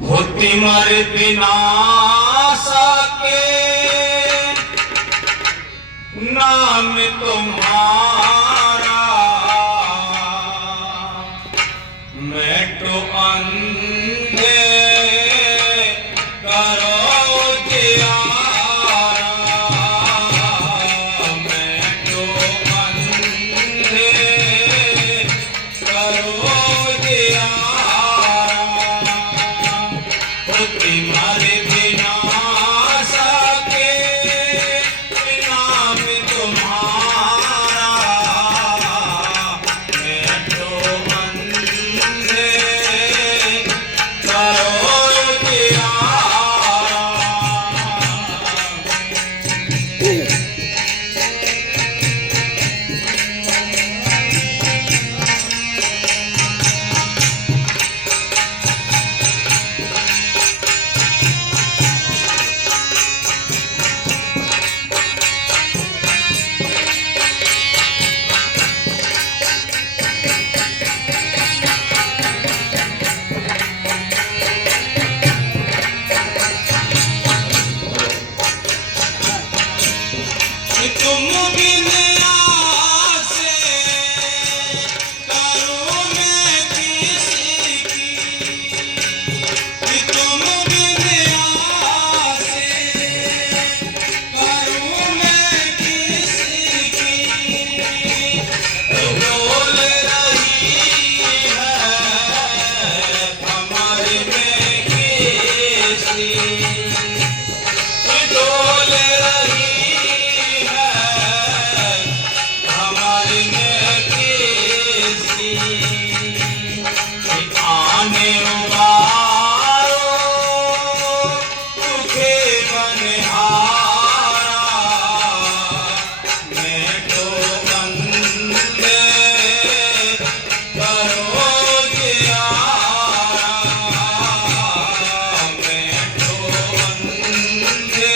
होती मर बिना सके नाम तुम्हारा, मैं तो अंधे करो दियारा, मैं तो अंधे करो दियारा। होती मर बिना सके नाम तुम्हारा, मैं तो अंधे करो दियारा। तुम बिन आसे करूं मैं किसकी, तुम बिन आसे करूं मैं किसकी। डोल रही है कमर में किसकी, डोल रही आने वालों तुझे बनिहारा, मैं तो बंदे करो दियारा, मैं तो बंदे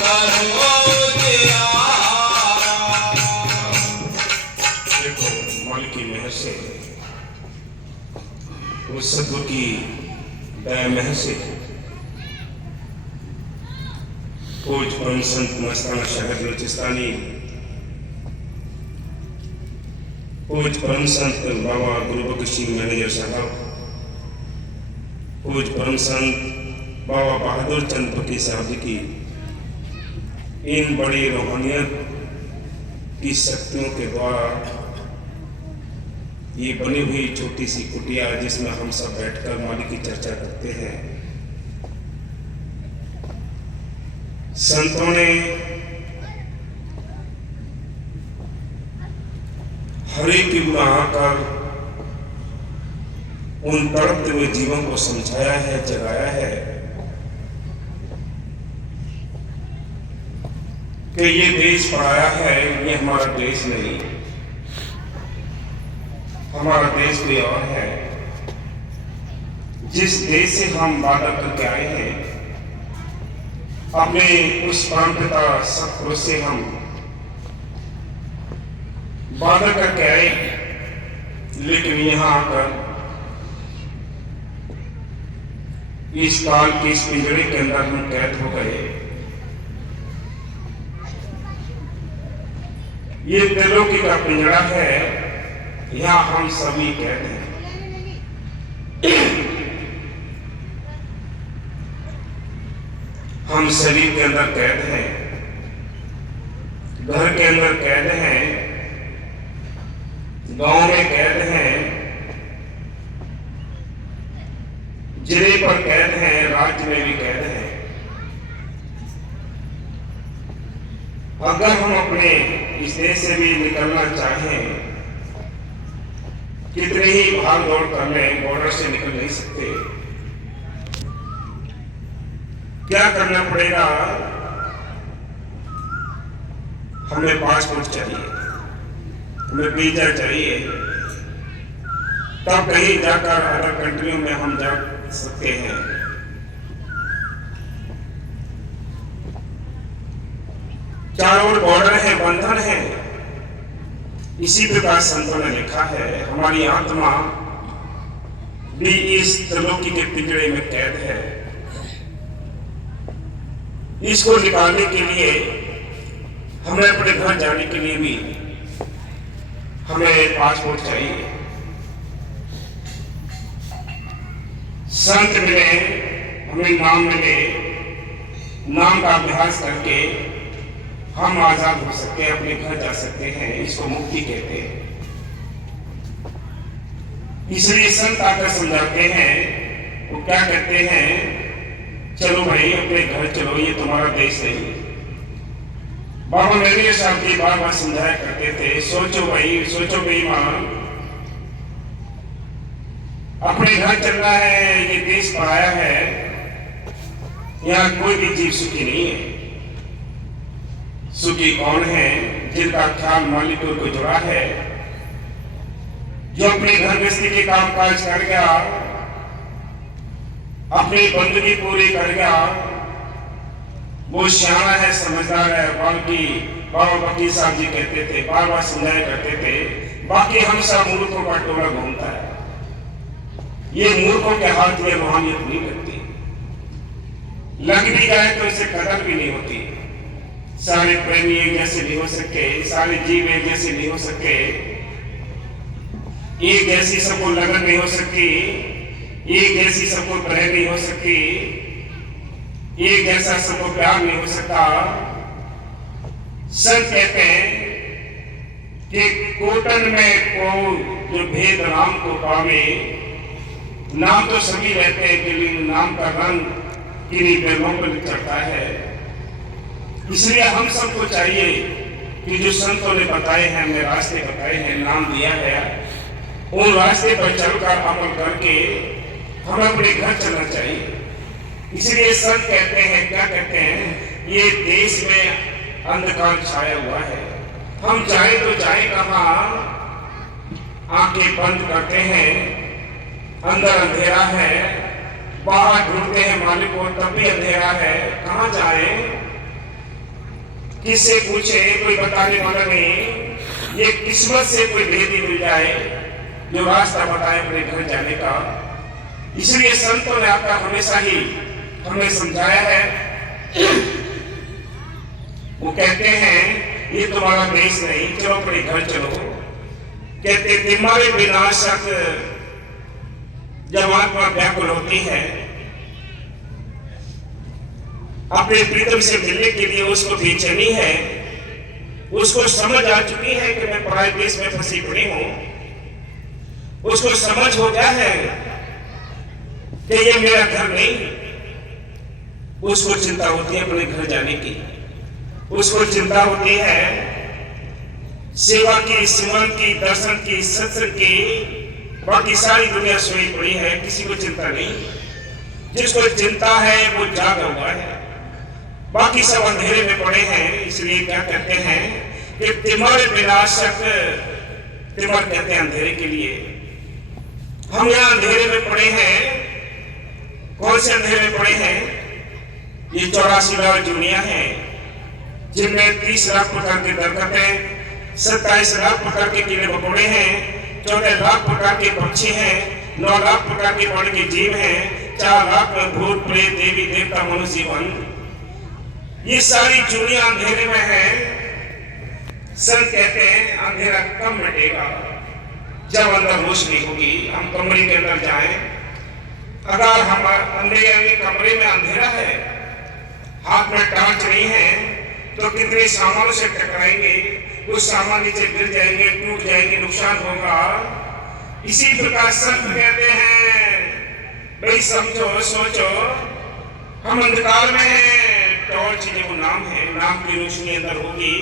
करो दियारा। देखो मालिक की मेहर से, उस सद्गुरु की दया मेहर से पूज परम संत मस्ताना शहर बलूचिस्तानी, पूज परम संत बाबा गुरु बख्श सिंह मैनेजर साहब, पूज परम संत बाबा बहादुर चंद फकीर साहब जी की इन बड़ी रूहानियत की शक्तियों के द्वारा ये बनी हुई छोटी सी कुटिया जिसमें हम सब बैठकर मालिक की चर्चा करते हैं, संतों ने हरि की आकर उन तड़पते हुए जीवन को समझाया है, जगाया है कि ये देश पराया है, ये हमारा देश नहीं, हमारा देश भी और है। जिस देश से हम वादा करके आए हैं, अपने उस परम पिता सतपुरुष से हम वादा करके आए, लेकिन यहां आकर इस काल के इस पिंजरे के अंदर हम कैद हो गए। ये त्रिलोकी का पिंजरा है, यहाँ हम सभी कैद हैं। हम शरीर के अंदर कैद हैं, घर के अंदर कैद हैं, गांव में कैद हैं, जिले पर कैद हैं, राज्य में भी कैद हैं। अगर हम अपने इस देश से भी निकलना चाहें, कितनी ही भाग दौड़ कर लें, बॉर्डर से निकल नहीं सकते। क्या करना पड़ेगा? हमें पासपोर्ट चाहिए, हमें वीजा चाहिए, तब कहीं जाकर अदर कंट्रियों में हम जा सकते हैं। चारों ओर बॉर्डर है, बंधन है, इसी प्रकार संतों ने लिखा है, हमारी आत्मा भी इस त्रिलोकी के पिंजरे में कैद है। इसको निकालने के लिए हमें अपने घर जाने के लिए भी हमें पासपोर्ट चाहिए। संत मिले, हमें नाम मिले, नाम का अभ्यास करके हम आजाद हो सकते हैं, अपने घर जा सकते हैं। इसको मुक्ति कहते हैं। इसलिए संत आकर समझाते हैं, वो क्या कहते हैं, चलो भाई अपने घर चलो, ये तुम्हारा देश नहीं। बाबा मेरे साथ ही बार बार समझाया करते थे, सोचो भाई, सोचो बेईमान, अपने घर चलना है, ये देश पराया है, यहाँ कोई भी जीव सुखी नहीं है। सुखी कौन है? जिनका ख्याल मालिक को जुड़ा है, जो अपने घर गृहस्थी के काम काज कर गया, अपनी बंदगी पूरी कर गया, वो सियाना है, समझदार है। बाकी बाबा वकील साहब जी कहते थे, बार बार समझाया करते थे, बाकी हम सब मूर्खों का टोला घूमता है। ये मूर्खों के हाथ में रूहानियत नहीं लगती, लग भी जाए तो इसे कदर भी नहीं होती। सारे प्रेमी एक जैसे नहीं हो सकते, सारे जीव एक जैसे नहीं हो सकते, एक जैसी सबको लगन नहीं हो सकती, एक जैसी सबको प्रेम नहीं हो सकती, एक जैसा सबको प्यार नहीं हो सकता। संत कहते हैं कि कोटन में को जो भेद राम को पावे, नाम तो सभी रहते हैं कि नाम का रंग किन्हीं बैलों पर चढ़ता है। इसलिए हम सबको चाहिए कि जो संतों ने बताए हैं, हमें रास्ते बताए हैं, नाम दिया है, उन रास्ते पर चलकर अमल करके हमें अपने घर चलना चाहिए। इसलिए संत कहते हैं, क्या कहते हैं, ये देश में अंधकार छाया हुआ है, हम जाए तो जाए कहाँ? आंखें बंद करते हैं, अंदर अंधेरा है, बाहर ढूंढते हैं मालिक को, तब भी अंधेरा है, कहाँ जाए? किससे पूछे? कोई बताने वाला नहीं। ये किस्मत से कोई भेदी मिल जाए जो रास्ता बताए अपने घर जाने का। इसलिए संतों ने आकर हमेशा ही हमें समझाया है। वो कहते हैं, ये तुम्हारा देश नहीं, चलो अपने घर चलो। कहते तुम्हारे विनाशक जब आत्मा व्याकुल होती है, अपने प्रीतम से मिलने के लिए उसको बेचैनी है, उसको समझ आ चुकी है कि मैं पराये देश में फंसी पड़ी हूं, उसको समझ हो गया है कि ये मेरा घर नहीं। उसको चिंता होती है अपने घर जाने की, उसको चिंता होती है सेवा की, सिमरन की, दर्शन की, सत्संग की। बाकी सारी दुनिया सोई पड़ी है, किसी को चिंता नहीं। जिसको चिंता है वो जागा हुआ है, बाकी सब अंधेरे में पड़े हैं। इसलिए क्या कहते हैं कि तिमर विनाशक, तिमर कहते हैं अंधेरे के लिए। हम यहाँ अंधेरे में पड़े हैं। कौन से अंधेरे में पड़े हैं? ये 84 लाख दुनिया है, जिनमें 30 लाख प्रकार के दरख्त हैं, 27 लाख प्रकार के कीड़े मकोड़े हैं, 14 लाख प्रकार के पक्षी हैं, 9 लाख प्रकार के पानी के जीव हैं, 4 लाख भूत प्रेत देवी देवता मनुष्य जीवन। ये सारी दुनिया अंधेरे में है। संत कहते हैं अंधेरा कब मिटेगा? जब अंदर रोशनी होगी। हम कमरे के अंदर जाएं, अगर हमारे अंधेरे कमरे में अंधेरा है, हाथ में टॉर्च नहीं है, तो कितने सामानों से टकराएंगे, कुछ सामान नीचे गिर जाएंगे, टूट जाएंगे, नुकसान होगा। इसी प्रकार संत कहते हैं, भाई समझो, सोचो, हम अंधकार में हैं। टॉर्च जो नाम है, नाम की रोशनी अंदर होगी,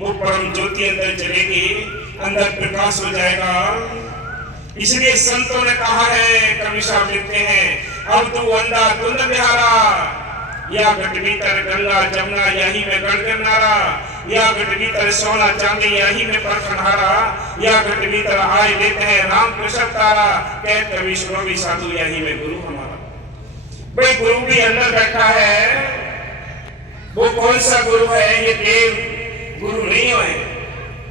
वो परम ज्योति अंदर जलेगी, अंदर प्रकाश हो जाएगा। इसलिए संतों ने कहा है, कवि साहब लिखते हैं, अब तू अंधा धुंध बिहारा, या घट भीतर गंगा जमुना यही में गढ़ नारा, या घट भीतर सोना चांदी यही में परखनहारा, या घट भीतर आए लेते हैं राम कृष्ण तारा, कहते कवि श्रोवी साधु यही में गुरु हमारा। भाई गुरु भी अंदर बैठा है। वो कौन सा गुरु है? ये देव गुरु नहीं है,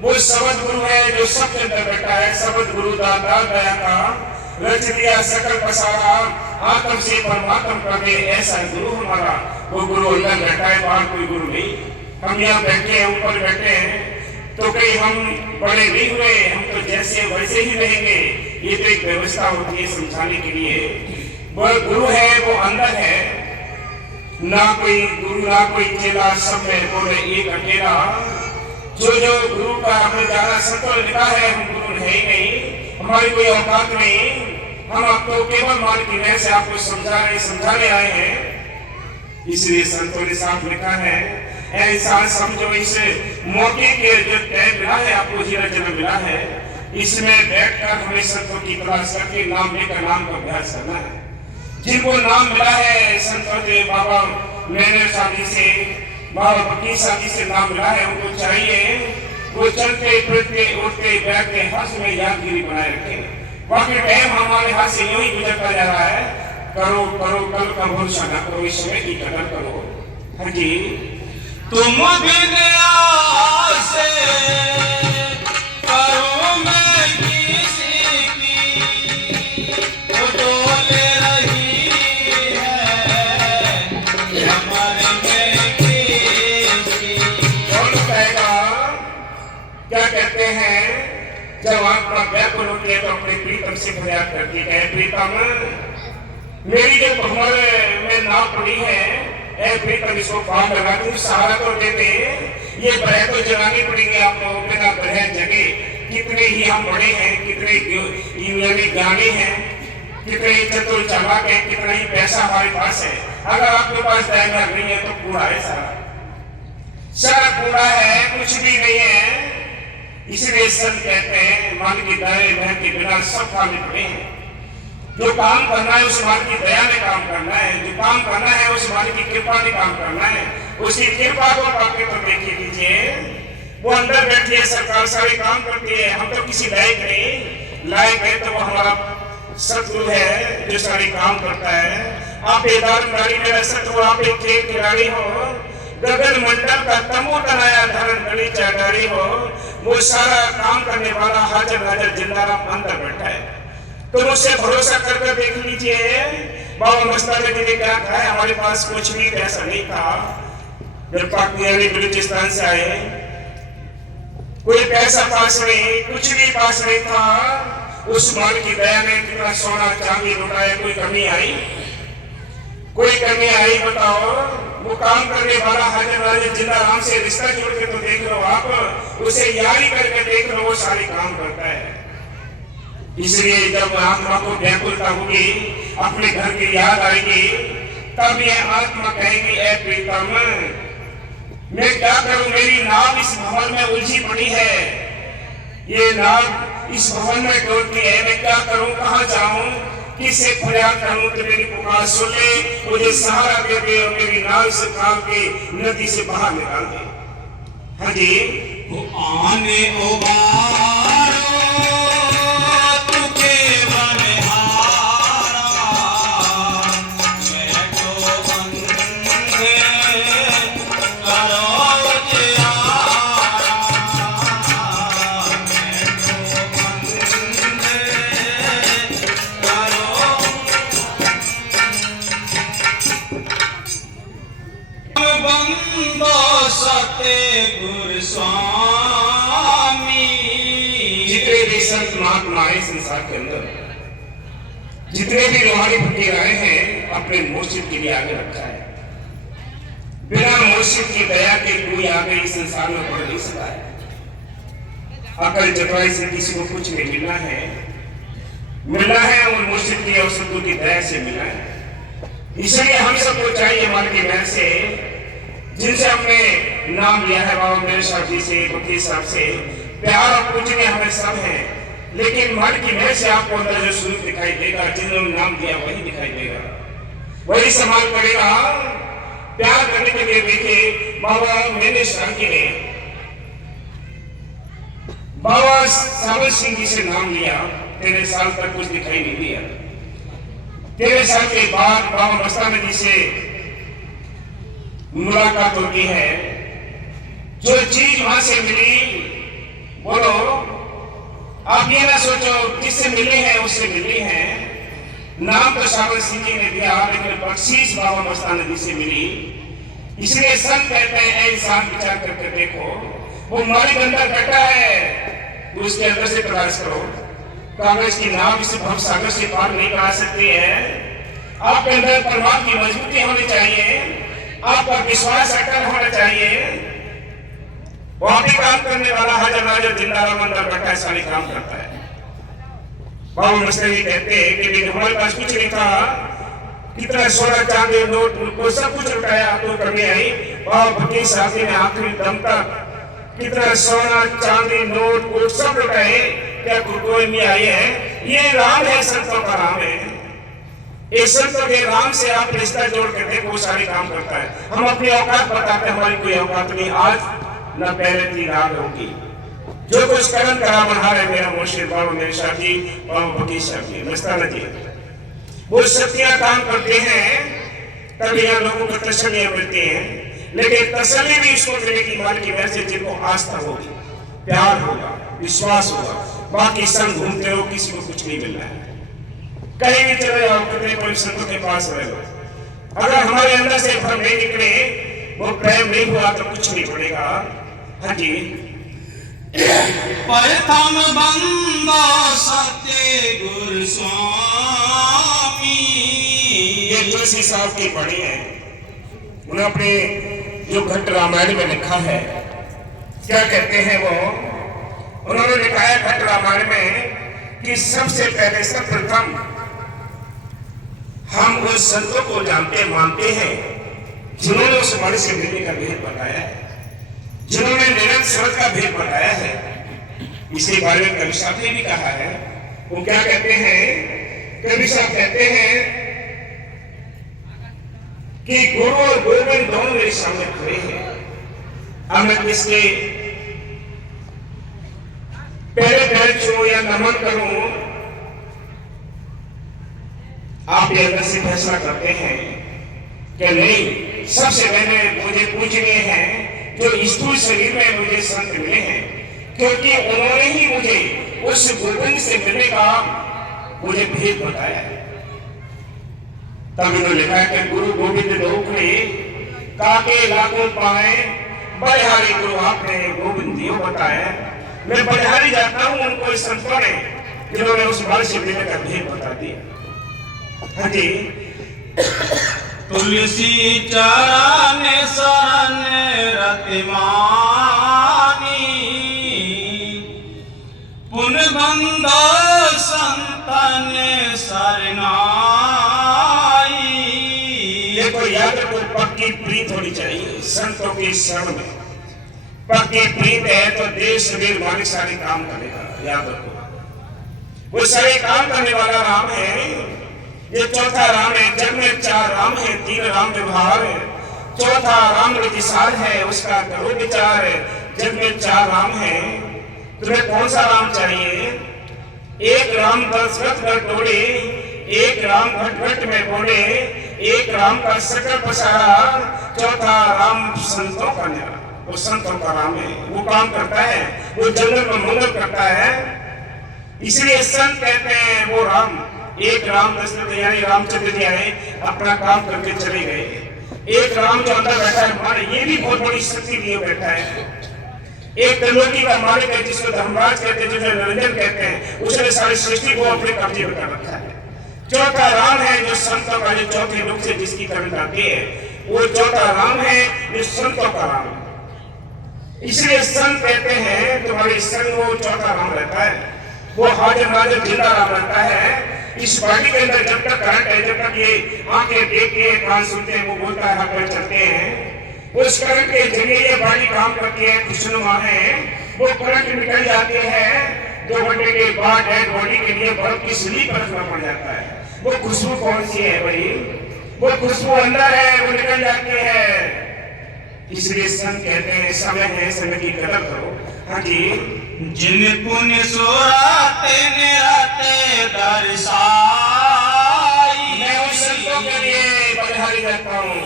वो शब्द गुरु है जो सबके अंदर बैठा है। शब्द गुरु दाता दया का रच दिया सकल पसारा, आत्म से परमात्म कर दे ऐसा गुरु हमारा। वो गुरु अंदर बैठा है, बाहर कोई गुरु नहीं। हम यहाँ बैठे हैं, ऊपर बैठे हैं तो कहीं हम बड़े नहीं हुए, हम तो जैसे वैसे ही रहेंगे। ये तो एक व्यवस्था होती है समझाने के लिए। वो गुरु है, वो अंदर है, ना कोई गुरु ना कोई चेला, सब में बोले एक अकेला। जो गुरु का हमें ज्यादा सत्य लिखा है, हम गुरु है ही नहीं, हमारी कोई औकात नहीं। हम आपको केवल मान की वजह से आपको समझाने आए हैं। इसलिए संतों ने साफ लिखा है, ऐसा समझो इस मौके के जो तय मिला है, आपको जीरा जन्म मिला है, इसमें बैठकर हमें संतों की तलाश करके नाम लेकर नाम का अभ्यास करना है। जिनको नाम मिला है संतों के बाबा मैंने शादी से, बाबा फकीर शादी से नाम मिला है, उनको चाहिए वो चलते फिरते उठते बैठते हर समय यादगिरी बनाए रखे। बाकी टाइम हमारे हाथ से यूं ही गुजरता जा रहा है। करो करो कल का भरोसा न करो, इस समय की कदर करो। हाँ जी, तुम बिन आसे करो मैं किसी की, वो डोले रही है हमारे में किसी। कौन कहेगा? क्या कहते हैं, जब आपका व्याकुल होती है तो अपने प्रीतम से फरियाद करती है, प्रीतम मेरी जो कमर में नाव पड़ी है, प्रीतम इसको पार लगा दूं, सहारा तो देते। ये बरह तो जगानी पड़ेगी आपको, बिना बरह जगे कितने ही हम बड़े हैं, कितने ज्ञानी हैं, कितने चतुर चालाक है, कितना ही पैसा हमारे पास है। अगर आपके पास दया नहीं है तो कूड़ा है, सारा कूड़ा है, कुछ भी नहीं है। इसलिए संत कहते हैं मान की दया बहन के बिना सब खाने पड़े हैं। जो काम करना है उस मालिक की दया में काम करना है, जो काम करना है उस मालिक की कृपा में काम करना है। उसकी कृपा को आपके पर देखिए लीजिए, वो अंदर बैठी है, सरकार सारे काम करती है, हम तो किसी लायक नहीं। लायक है तो वो हमारा सतगुरु है जो सारे काम करता है। आप बेदारी मेरा सतगुरु, आप एक खेल खिलाड़ी हो, गगन मंडल का तमो तनाया धरण गली चाटारी हो, वो सारा काम करने वाला हाजर नाजर जिंदाराम अंदर बैठा है। तो मुझसे भरोसा करके देख लीजिए, बाबा मस्ताना जी ने क्या कहा है, हमारे पास कुछ भी पैसा नहीं था जब पाकिस्तानी बलूचिस्तान से आए, कोई पैसा पास नहीं, कुछ भी पास नहीं था। उस माल की दया ने कितना सोना चांदी लुटाया, कोई कमी आई? कोई कमी आई बताओ? वो काम करने वाला हाजिर नाजिर जिंदाराम से रिश्ता जोड़ के तो देख लो आप, उसे यारी करके देख लो, वो सारे काम करता है। इसलिए जब आत्मा को व्याकुलता होगी, अपने घर की याद आएगी, तब यह आत्मा कहेगी, ऐ प्रीतम मैं क्या करूं, मेरी नाव इस भवन में उलझी पड़ी है, ये नाव इस भवन में डोलती है, मैं क्या करूं, कहां जाऊं, किससे फरियाद करूं तो मेरी पुकार सुन ले, मुझे सहारा दे दे और मेरी नाव से काट के नदी से बाहर निकाल दे। हाँ जी, वो आने उबारो तुके बनहारा, मैं तो बंदे करो जियारा, मैं तो बंदे करो। बंदो सते गुरु स्वामी, जितने भी संत महात्मा आए संसार के अंदर, जितने भी रूहानी फकीर आए हैं, अपने मुर्शिद के लिए आगे रखा है। बिना मुर्शिद की दया के कोई आगे इस संसार में बढ़ नहीं सकता है। अकल चतुराई से किसी को कुछ नहीं मिलना है और मुर्शिद की और सद्गुरु की दया से मिला है। इसलिए हम सबको चाहिए मान की दया से, जिनसे हमने नाम लिया है, बाबा मेरे साहब जी से, फकीर साहब से, प्यार और पूजने हमें सब है, लेकिन मन की वजह से आपको अंदर जो स्वरूप दिखाई देगा, जिन्होंने नाम दिया वही दिखाई देगा, वही संभाल करेगा। प्यार करने के लिए देखिए बाबा मेरे साहब जी ने बाबा सावन सिंह जी से नाम लिया, 13 साल तक कुछ दिखाई नहीं दिया। 13 साल के बाद बाबा मस्ताना जी से मुलाकात होती है, जो चीज वहां से मिली बोलो, आप ये ना सोचो किससे मिले हैं उससे मिले हैं। नाम तो शाबाश सिंह जी ने दिया, लेकिन बख्शीश बाबा मस्तान नदी से मिली। इसलिए संत कहते हैं ऐ इंसान विचार करके देखो, वो मारी के अंदर बैठा है, तो उसके अंदर से प्रयास करो। कागज की नाव इसे भवसागर से पार नहीं करा सकती है। आपके अंदर परमात्मा की मजबूती होनी चाहिए, आपका विश्वास अटल होना चाहिए। वहां भी काम करने वाला हाजर नाजर जिंदाराम अंदर बैठा है, सारे काम करता है। बाबा मस्तान जी कहते हैं कि हमारे पास कुछ नहीं था, कितना सोना चांदी नोट को सब कुछ लुटाया तो कमी आई। बाबा फकीर साहब ने आखिरी दम तक कितना सोना चांदी नोट को सब लुटाए, क्या कोई नहीं आई है। ये राम है, संतों का राम है। इस संतों के राम से आप रिश्ता जोड़ के देखो, सारे काम करता है। हम अपनी औकात बताते हैं, हमारी कोई औकात नहीं, आज न पहले थी रात होगी। जो कुछ कर्म करा बना रहे मेरा मुर्शिद बाबा मेरे साथी बाबा फकीर साहब जी मस्ताना जी, वो शक्तियां काम करते हैं, तभी यहाँ लोगों को तसल्लियां मिलती हैं। लेकिन तसल्ली भी इसको मिलने की मान की वजह से जिनको आस्था होगी, प्यार होगा, विश्वास होगा। बाकी संग घूमते हो, किसी को कुछ नहीं मिलना है। कहीं भी चले जाओ, कितने कोई संतों के पास रहे हो, अगर हमारे अंदर से भ्रम नहीं निकले, वो प्रेम नहीं हुआ तो कुछ नहीं पड़ेगा। हाँ जी, प्रथम बंदो सत्य गुरु स्वामी। ये तुलसी साहब की पढ़ी है, उन्होंने अपने जो घट रामायण में लिखा है, क्या कहते हैं वो, उन्होंने लिखा है घट रामायण में कि सबसे पहले सर्वप्रथम हम उस संतों को जानते मानते हैं जिन्होंने उस वाणी से मिलने का भेद बताया है, जिन्होंने निरंतर स्वर्ग का भेद बताया है। इसी बारे में कवि साहब ने भी कहा है। वो क्या कहते हैं, कवि साहब कहते हैं कि गुरु और गोविंद दोनों मेरे सामने खड़े हैं। अब मैं किसके पहले पैर छूं या नमन करूं, आप ये अंदर से फैसला करते हैं कि नहीं, सबसे पहले मुझे पूजनीय है जो स्थूल शरीर में मुझे संत मिले हैं, क्योंकि उन्होंने ही मुझे उस गोविंद से मिलने का मुझे भेद बताया है। तब इन्होंने लिखा है कि गुरु गोविंद लोकरे काके लागू पाए, बलिहारी गुरु आपने गोविंद दियो बताया। मैं बलिहारी जाता हूं उनको इस संतों ने जिन्होंने उस बाल से मिलने का भेद बता दिया। हाँ जी, तुलसी चरण शरण रतिमानी, पुन बंदो संतन शरणाई। ये को याद रखो, पक्की प्रीत होनी चाहिए संतों की शरण में। पक्की प्रीत है तो देश वीर मालिक सारे काम करेगा, याद रखो। वो सारे काम करने वाला राम है। ये चौथा राम है, जग में 4 राम है, 3 राम व्यवहार है। चौथा राम विचार है, उसका करो विचार है। जग में 4 राम है, तुम्हें कौन सा राम चाहिए? एक राम दशरथ घर तोड़े, एक राम घट घट में बोले, एक राम का सकल पसारा, चौथा राम संतों का न्यारा। वो संतों का राम है, वो काम करता है, वो जंगल में मंगल करता है। इसलिए संत कहते हैं वो राम। एक राम दशरथ यानी रामचंद्र जी आए, अपना काम करके चले गए। एक राम जो अंदर बैठा है हमारे, ये भी बहुत बड़ी शक्ति लिए बैठा है। एक त्रिलोकी का मालिक है जिसको धर्मराज कहते हैं, जिसे निरंजन कहते हैं, उसने सारी सृष्टि को अपने कब्जे में कर रखा है। चौथा राम है जो संतों का, जो चौथे रूप से जिसकी करण आती है, वो चौथा राम है जो संतों का राम है। इसलिए संत कहते हैं तुम्हारे संग वो चौथा राम रहता है, वो हाजिर नाजिर जिंदा राम रहता है। इस बॉडी के अंदर जब तक करंट है, जब तक ये आंखें देखती है, कान सुनते हैं, वो बोलता है, हाथ पैर चलते हैं, उस करंट के जरिए ये बॉडी काम करती है, खुशनुमा है। वो करंट निकल जाती है 2 घंटे के बाद डेड बॉडी के लिए बर्फ की स्लीप रखना पड़ जाता है। वो खुशबू कौन सी है भाई? वो खुशबू अंदर है, वो निकल जाती है। इसलिए संत कहते हैं समय है, समय की कदर करो। हाँ जी, जिन पुण्य सुराते निराते दर्शाई। मैं उन संतों के लिए बलिहारी रहता हूँ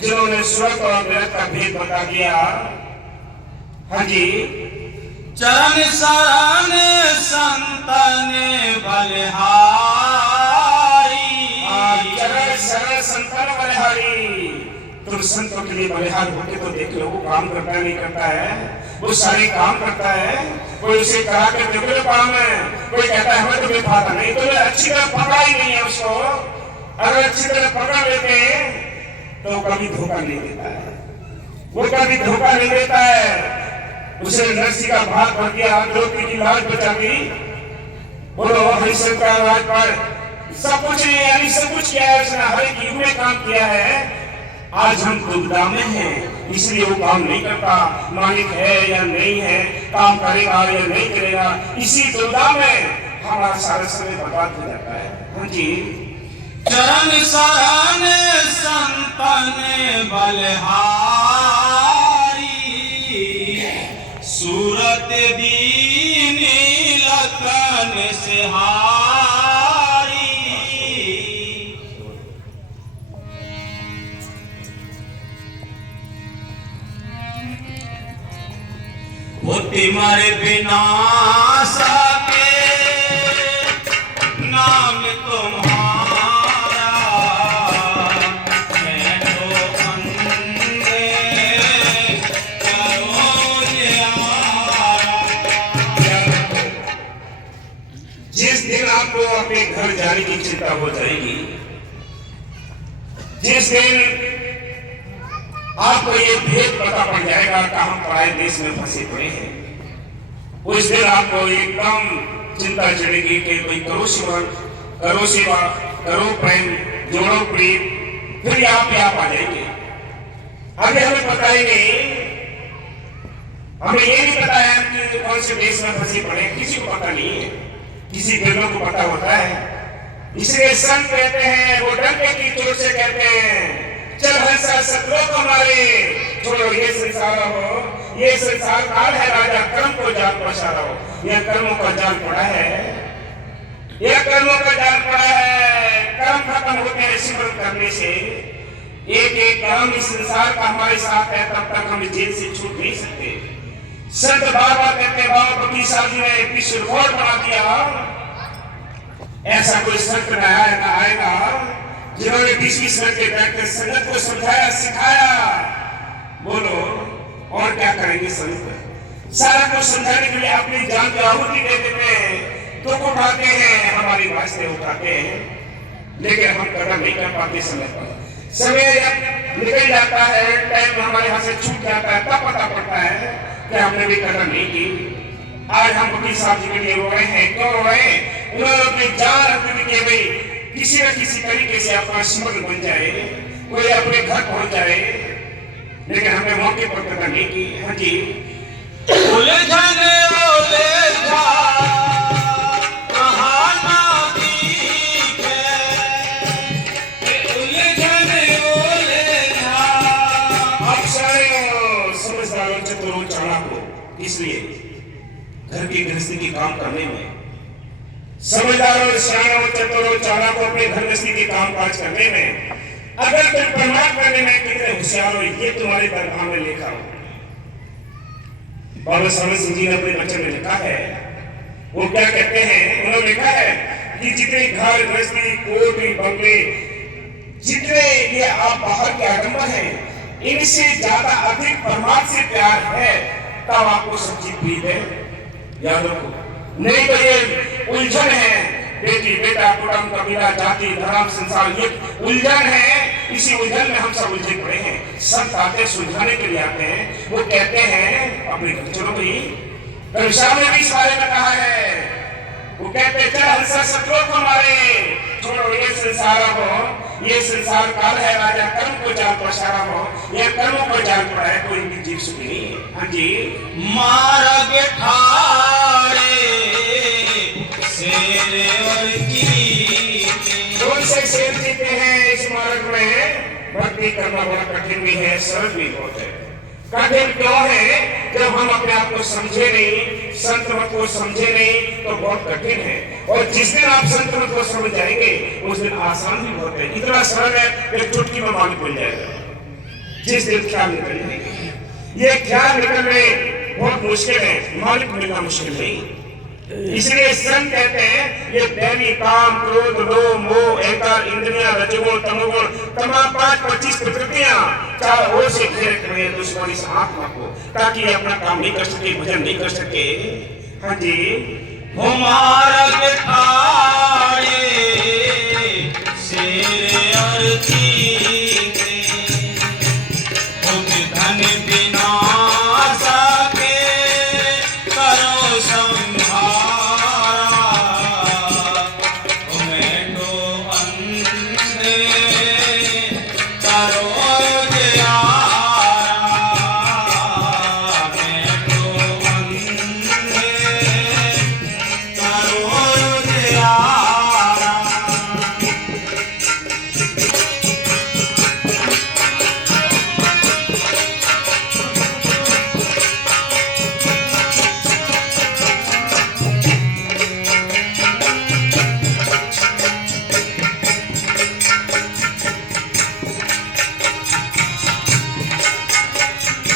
जिन्होंने सुरत और नरक का भेद बता दिया। हाँ जी, चरण शरण संतन बलिहारी। चरण शरण संतन बलिहारी। तुम संतों के लिए बलिहार होके तो देख लो, वो काम करता है नहीं करता है, वो सारे काम करता है, कोई उसे करा के देख लो काम है। कोई कहता है हमें तुम्हें पता नहीं, तुम्हें अच्छी तरह पकड़ा ही नहीं है उसको। अगर अच्छी तरह पकड़ लेते तो कभी धोखा नहीं देता है, वो कभी धोखा नहीं देता है। उसे नरसी का भाग भर दिया, द्रौपदी की लाज बचा दी। बोलो हरिश्चंद्र का राज पर सब कुछ यानी सब कुछ किया है उसने, हर एक युग में काम किया है। आज हम दुविधा में हैं, इसलिए वो काम नहीं करता। मालिक है या नहीं है, काम करेगा या नहीं करेगा, इसी दुविधा में हमारा सारा समय बर्बाद हो जाता है। हाँ जी। चरण शरण संतन बलिहारी। सूरत दीन लखन सिहारी। होती मर विनाश के नाम तुम्हारा। मैं तो अंधे करो जिस दिन आपको अपने घर जाने की चिंता हो जाएगी, जिस दिन आपको ये भेद पता पड़ जाएगा कि हम पराये देश में फंसे पड़े हैं, उस दिन आपको एकदम चिंता चढ़ेगी कि भाई करो सेवा, करो सेवा, करो प्रेम, जोड़ो प्रेम, फिर आप यहाँ आ जाएंगे। अभी हमें पता ही नहीं, हमें ये नहीं पता है कि कौन से देश में फंसे पड़े, किसी को पता नहीं है, किसी बिरलों को पता होता है। इसलिए संत कहते हैं, वो डंके की चोट से कहते हैं, चल हंसा शत्रुओं को मारे, छोड़ो ये संसार हो, ये संसार काल है, राजा कर्म को जाल पहुंचा रहो। यह कर्मों का जाल पड़ा है, यह कर्मों का जाल पड़ा है। कर्म खत्म होते हैं सिमरन करने से। एक एक कर्म इस संसार का हमारे साथ है, तब तक हम जेल से छूट नहीं सकते। संत बार बार कहते हैं, बाबा बकी शादी ने विश्व रिकॉर्ड बना दिया। ऐसा कोई संत न आएगा जिन्होंने 20-20 मिनट के बैठकर संगत को समझाया, सिखाया। बोलो और क्या करेंगे संत? सारा कुछ समझाने के लिए अपनी जान की आहुति दे देते हैं, दुख उठाते हैं, हमारी वास्ते उठाते हैं, लेकिन हम कदर नहीं कर पाते समय पर। समय निकल जाता है, टाइम हमारे हाथ से छूट जाता है, तब पता पड़ता है कि हमने भी कदर नहीं की। आज हम वकील साहब जी के लिए रो रहे हैं, क्यों रो रहे हैं? उन्होंने अपनी जान अर्पित की भाई किसी न किसी तरीके से अपना सिमरन बन जाए, कोई अपने घर पहुंच जाए, लेकिन हमने मौके पर कदर नहीं की। हाँ जी। उलझन उलझा कहाना दिखे, उलझन उलझा। आप सारे समझदारों, चतुरों, चालाकों, इसलिए घर की गृहस्थी की काम करने में, समझदारों, सियाणों, चतुरों, चालाकों, अपने घर गृहस्थी के काम काज करने में, अगर तुम प्रमाण करने में कितने होशियार हो, ये तुम्हारे दरबार में लिखा हो। बाबा साहब सिंह जी ने अपने बचन में लिखा है, वो क्या कहते हैं? उन्होंने लिखा है कि जितने घर गृहस्थी, कोठी, बंगले, जितने ये आप बाहर के आडंबर हैं, इनसे ज्यादा अधिक परमात्मा से प्यार है, तब आपको सब चीज प्रीत है। याद रखो, नहीं तो ये उलझन है, बेटी बेटा, कुटुंब, कबीला, जाति, धर्म, संसार, ये उलझन है। इसी उलझन में हम सब उलझे पड़े हैं। संत आते सुलझाने के लिए आते हैं। वो कहते हैं अपने घर चलो भाई, कविशाम ने भी इस बारे में कहा है। वो कहते हैं, चल हंसा शत्रुओं को मारे, छोड़ो ये संसार हो, ये संसार काल है, राजा कर्म को जाल पसारा हो, ये कर्मों को जाल पड़ा है, कोई भी जीव सुखी नहीं है। हाँ जी। मारा बिठाड़े शेर और चीते। कौन से शेर जीते हैं इस मार्ग में? भक्ति करना बड़ा कठिन भी है, सरल भी बहुत है। कठिन क्यों है? जब हम अपने आप को समझे नहीं, संत मत को समझे नहीं, तो बहुत कठिन है। और जिस दिन आप संत मत को समझ जाएंगे, उस दिन आसान भी बहुत है। इतना सरल है कि चुटकी में मालूम मिल जाएगा। जिस दिन ख्याल निकल जाएंगे, ये ख्याल निकलने बहुत मुश्किल है, मालिक मिलना मुश्किल नहीं। इसलिए संत कहते हैं ये दैवी काम, क्रोध, लोभ, मोह, अहंकार, इंद्रियां, रजोगुण, तमोगुण, तमाम 5-25 प्रकृतियां चारों ओर से घेरे हुए हैं दुश्मन इस आत्मा को, ताकि ये अपना काम नहीं कर सके, भजन नहीं कर सके। हाँ जी, हमारा बिठाए शेर अर्थी धन बिना सके करो संहारा मैं तो अंधे करो जयारा मैं तो अंधे करो जयारा।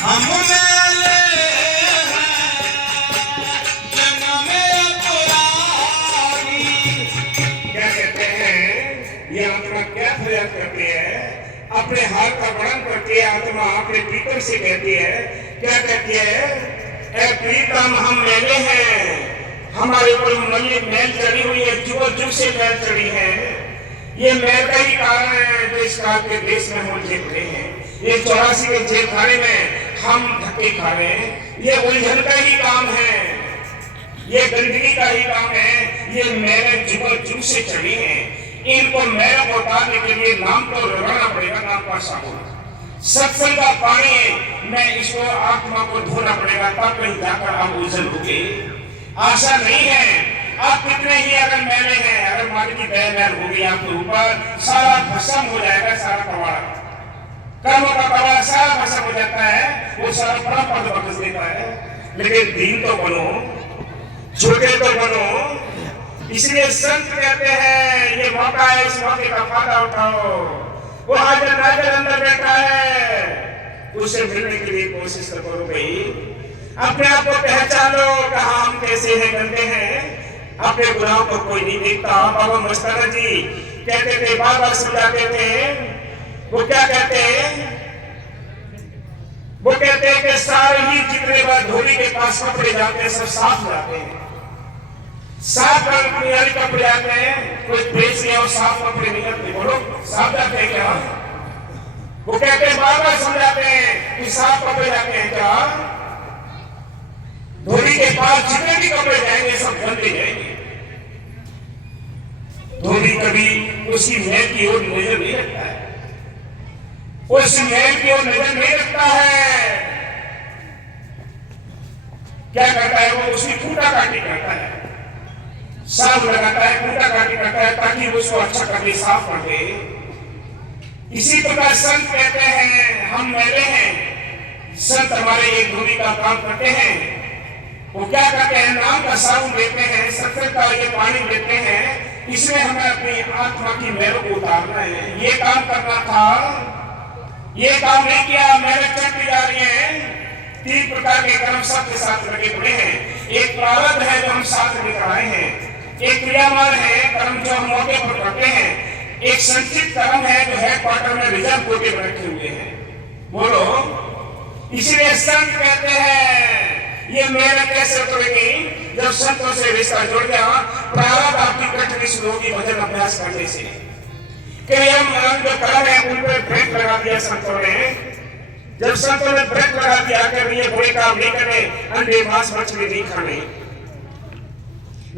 हम मेले हैं जन्म पुरानी। क्या कहते हैं ये आत्मा क्या फरियाद करती है, अपने हाल का वर्णन करती है। आत्मा अपने प्रीतम से कहती है, क्या कहती है, ए प्रीतम हम मेले हैं, हमारे ऊपर मैल चढ़ी हुई है, जुग जुग से मैल चढ़ी है। ये मैल का ही कारण है जो इस काल के देश में हम उलझे पड़े हैं। ये 84 के जेल खाने में हम धक्के खा रहे हैं। ये उलझन का ही काम है, ये गंदगी का ही काम है। ये मैंने जुग जुग से चढ़ी हैं, इनको मैल को उतारने के लिए नाम तो लगाना पड़ेगा, नाम का साबुन सत्संग का पानी में इसको आत्मा को धोना पड़ेगा, तब कहीं जाकर आप उलझन होगे। आशा नहीं है, आप कितने ही अगर मैले हैं, अगर मालिक की दया मैल होगी आपके ऊपर, सारा भस्म हो जाएगा, सारा कबाड़ा कर्मों का कबाड़ा सारा भस्म हो जाता है, वो सारा बड़ा पद बख्श देता है। लेकिन दीन तो बनो, छोटे तो बनो। इसलिए संत कहते हैं ये मौका है, इस मौके का फायदा उठाओ। वो हाजर नाजर अंदर बैठा है, उससे मिलने के लिए कोशिश करो भाई। अपने आप को पहचानो, कहा हम कैसे हैं, गंदे हैं, अपने गुनाहों को कोई नहीं देखता। बाबा मस्ताना जी कहते थे, बाबा समझाते थे, वो क्या कहते हैं, वो कहते हैं कि सारे ही जितने बार धोबी के पास कपड़े जाते हैं सब साफ जाते हैं, साफ रंग कपड़े आते हैं, कोई प्रेस या साफ कपड़े नहीं आते। बोलो साफ जाते हैं क्या? वो कहते हैं, बार बार समझाते हैं कि साफ कपड़े जाते हैं क्या? धोबी के पास जितने भी कपड़े जाएंगे सब गंदे जाएंगे। धोबी कभी उसी मैल की ओर नजर नहीं रखता है, उस मैल की ओर नजर नहीं रखता है। क्या करता है वो? उसकी कूटा काटी करता है, साफ लगाता है, कूटा काटी करता है, ताकि वो उसको अच्छा करके साफ कर दे। इसी प्रकार संत कहते हैं हम मैले हैं, संत हमारे एक धोबी का काम करते हैं। वो क्या करते हैं? नाम का साबुन देते हैं, सत्संग का ये पानी देते हैं, इसमें हमें अपनी आत्मा की मैल को उतारना है। ये काम करना था, ये काम नहीं किया, मैल चढ़ती जा रही है। 3 प्रकार के कर्म सबके साथ लगे पड़े हैं। एक प्रारब्ध है जो हम साथ लेकर आए हैं, एक क्रियामान है कर्म जो हम मौके पर करते हैं, एक संचित कर्म है जो है क्वार्टर में रिजर्व कोटे में रखे हुए हैं। बोलो, इसलिए संत कहते हैं ये मेहनत कैसे करेगी? जब संतों से रिश्ता जुड़ गया, प्रारब्ध आपकी कठिनाई शुरू होगी भजन अभ्यास करने से। कि हम जो कर्म है उन पर ब्रेक लगा दिया संतों ने। जब संतों ने ब्रेक लगा दिया कि ये बुरे काम नहीं करने, अंडे मांस मछली नहीं खाने,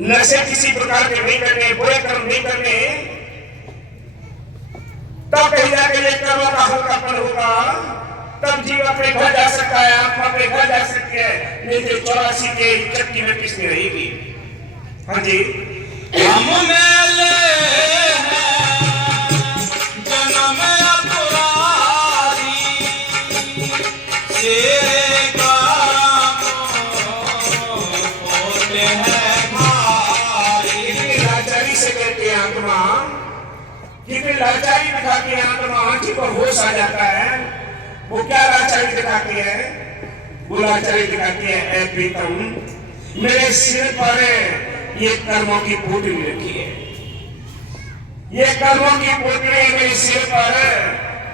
नशे किसी प्रकार के नहीं करने, बुरे कर्म नहीं करने, तब कहीं जाके ये कर्मों का हल्कापन होगा, तब जीव अपने घर जा सकता है, आत्मा अपने घर जा सकती है। नहीं तो 84 के चक्की में किसने रहेगी? हाँ जी, हम मेले हैं जन्म पुरानी से होते हैं भारी। कितनी लाचारी से कहती है आत्मा, कितनी लाचारी दिखाती है आत्मा, आंखी पर होश आ जाता है। वो क्या लाचारी दिखाती है? बुलाचारी दिखाती है, ऐ प्रीतम मेरे सिर पर ये कर्मों की पोटली रखी है, ये कर्मों की पोटली मेरे सिर पर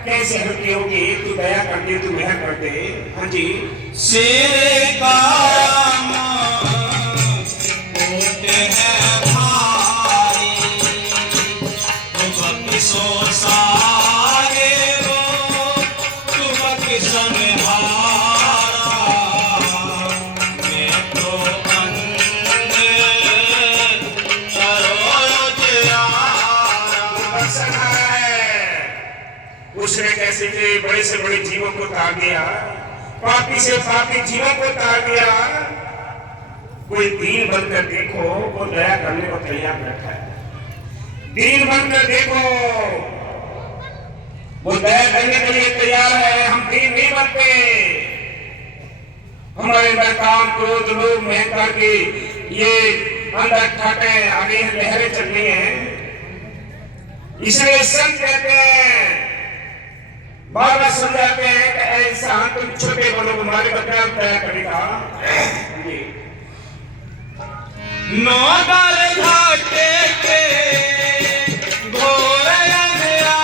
कैसे हल्की होगी, तू दया कर दे, तू मेहर कर दे। हाँ जी, सिर का पोते हैं भारी, तुम किसो सारे हो, तुम किसन हारा, मैं तो अंधे सरोज यारा। उसने कैसे के बड़े से बड़े जीवों को तार दिया, पापी से पापी जीवों को तार दिया। कोई दीन बनकर देखो, वो दया करने को तैयार बैठा है। दीन बनकर देखो, वो दया करने के लिए तैयार है। हम दीन नहीं बनते, हमारे अंदर काम क्रोध लोभ अहंकार की ये अंदर ठाटे आगे लहरें चल रही हैं। इसलिए संत कहते हैं, बार बार समझाते हैं कि ऐसा तुम छोटे बनो, तुम्हारे बच्चा दया करेगा। नौकर घाटे के घोर अंधियारा,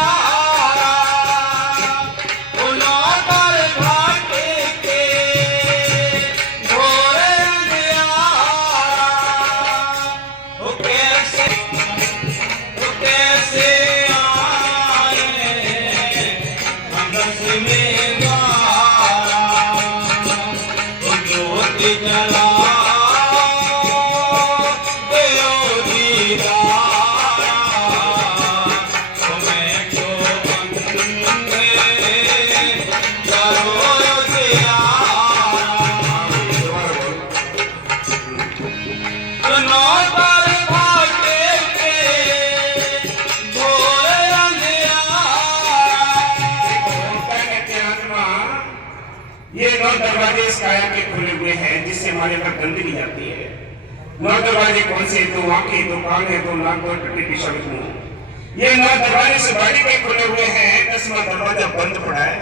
ओ नौकर घाटे के घोर अंधियारा, ओ कैसे आए अंगस में गारा, ओ ज्योति जला ये 9 दरवाजे इस काया के खुले हुए हैं, जिससे हमारे अंदर गंदगी जाती है। 9 दरवाजे कौन से? 2 आंखें, 2 कान है, 2 नाक और टट्टी पिछड़ मुंह। ये 9 दरवाजे से बाड़ी के खुले हुए हैं, 10वां दरवाजा बंद पड़ा है।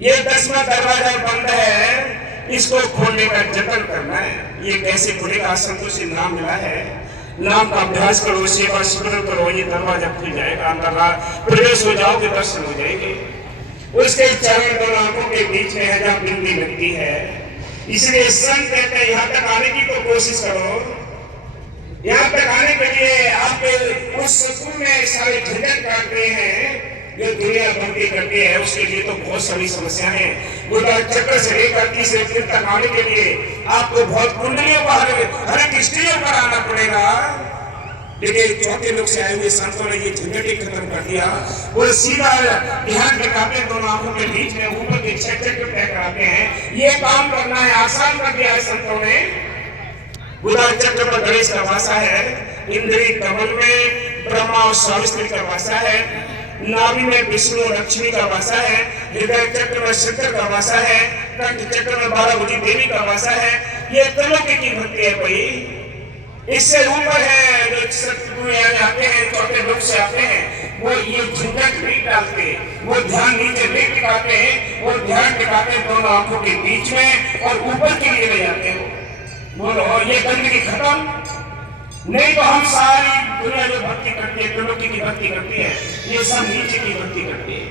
ये 10वां दरवाजा बंद है, इसको खोलने का जतन करना है। ये कैसे खुलेगा? संतोषी नाम मिला है, नाम का अभ्यास करो, सेवा स्मरण करो, ये दरवाजा खुल जाएगा। अंदर प्रवेश हो जाओगे, दर्शन हो जाएंगे। उसके चरण दोनों आंखों के बीच में है जहाँ बिंदी लगती है। इसलिए संत कहते हैं यहाँ तक आने की तो कोशिश करो। यहाँ तक आने के लिए आपके उस सुकून में सारे झंझट काटते हैं जो दुनिया बंदी करती है। उसके लिए तो बहुत सारी समस्या है। गुरुद्वारा चक्र से लेकर तीसरे तीर्थ तक आने के लिए आपको बहुत कुंडलियों पर हर एक स्टेज पर आना पड़ेगा। लेकिन चौथे लोग से आए हुए संतों ने ये झंझट खत्म कर दिया। वो सीधा ध्यान दिखाते हैं, दोनों आंखों के बीच में ऊपर के 6 चक्र तय कराते हैं। ये काम करना है, आसान कर दिया है संतों ने। गुरुद्वारा चक्र पर गणेश का वासा है, इंद्री कमल में ब्रह्मा और सावित्री का वासा है, नाभि में विष्णु और लक्ष्मी का वासा है, हृदय चक्र में शंकर का वासा है, कंठ चक्र में 12 भुजी देवी का वासा है। ये त्रिलोकी की भक्ति है भाई। इससे ऊपर है जो सतगुरु आते हैं, चौथे लोग से आते हैं, वो ये झंझट नहीं डालते, वो ध्यान नीचे नहीं टिकाते हैं, वो ध्यान टिकाते हैं दोनों आंखों के बीच में और ऊपर के लिए ले जाते हैं। बोलो ये गंदगी खत्म। नहीं तो हम सारी दुनिया जो भक्ति करती है, त्रिलोकी की भक्ति करती है, ये सब नीचे की भक्ति करती है।